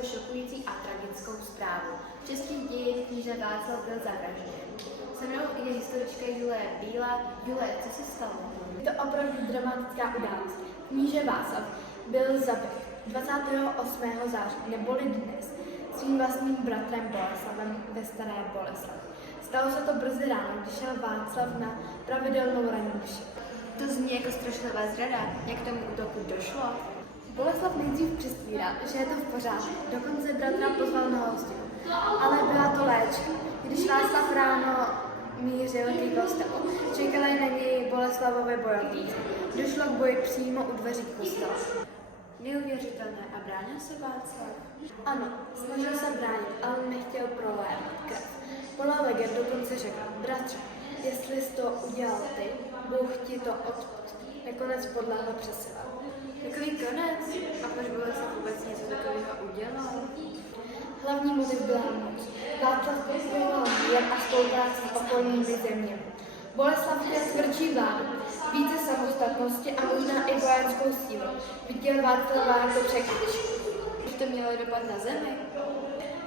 naprosto šokující a tragickou zprávu. V českých dějích kníže Václav byl zavražděn. Se mnou je historička Julie Bílá. Julie, co se stalo? Je to opravdu dramatická událost. Kníže Václav byl zabit 28. září, neboli dnes, svým vlastním bratrem Boleslavem ve Staré Boleslavi. Stalo se to brzy ráno, když šel Václav na pravidelnou ranní mši. To zní jako strašlivá zrada. Jak k tomu útoku došlo? Boleslav nejdřív přistíral, že je to v pořádku, dokonce bratra pozval na hostinu. Ale byla to léčka. Když Václav ráno mířil ke kostelu, čekali na něj Boleslavovi bojovníci. Došlo k boji přímo u dveří kostela. Neuvěřitelné. A bránil se Václav? Ano, snažil se bránit, ale nechtěl prolévat krev. Podle legend dokonce řekl: bratře, jestli jsi to udělal ty, Bůh ti to odpustí. Nakonec podlehl přesile. Takový konec? A proč Boleslav vůbec něco takového udělal? Hlavní motiv byla moc. Václav podporoval mír a spolupráci s okolními zeměmi. Boleslav chtěl tvrdší vládu, více samostatnosti a možná i vojenskou sílu. Viděl Václava jako překážku. Už to mělo dopad na zemi?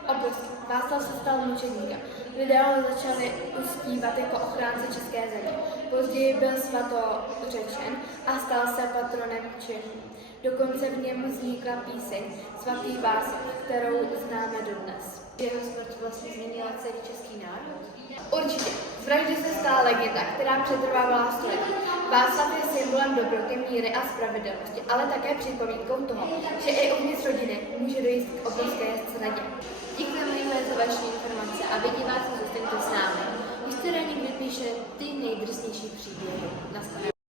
Obrovský. Václav se stal mučedníkem. Lidé ho začali uctívat jako ochránce české země. Později byl svatořečen a stal se patronem Čechů. Dokonce v něm vznikla píseň Svatý Václav, kterou známe dodnes. Jeho smrt vlastně změnila celý český národ? Určitě. Z vraždy se stala legenda, která přetrvávala století. Václav je symbolem dobroty, míry a spravedlnosti, ale také připomínkou toho, že i uvnitř rodiny může dojít k obrovské zradě. Děkujeme Julie za vaše informace a vy diváci zůstaňte s námi. Historie někdy píše ty nejdrsnější příběhy. Na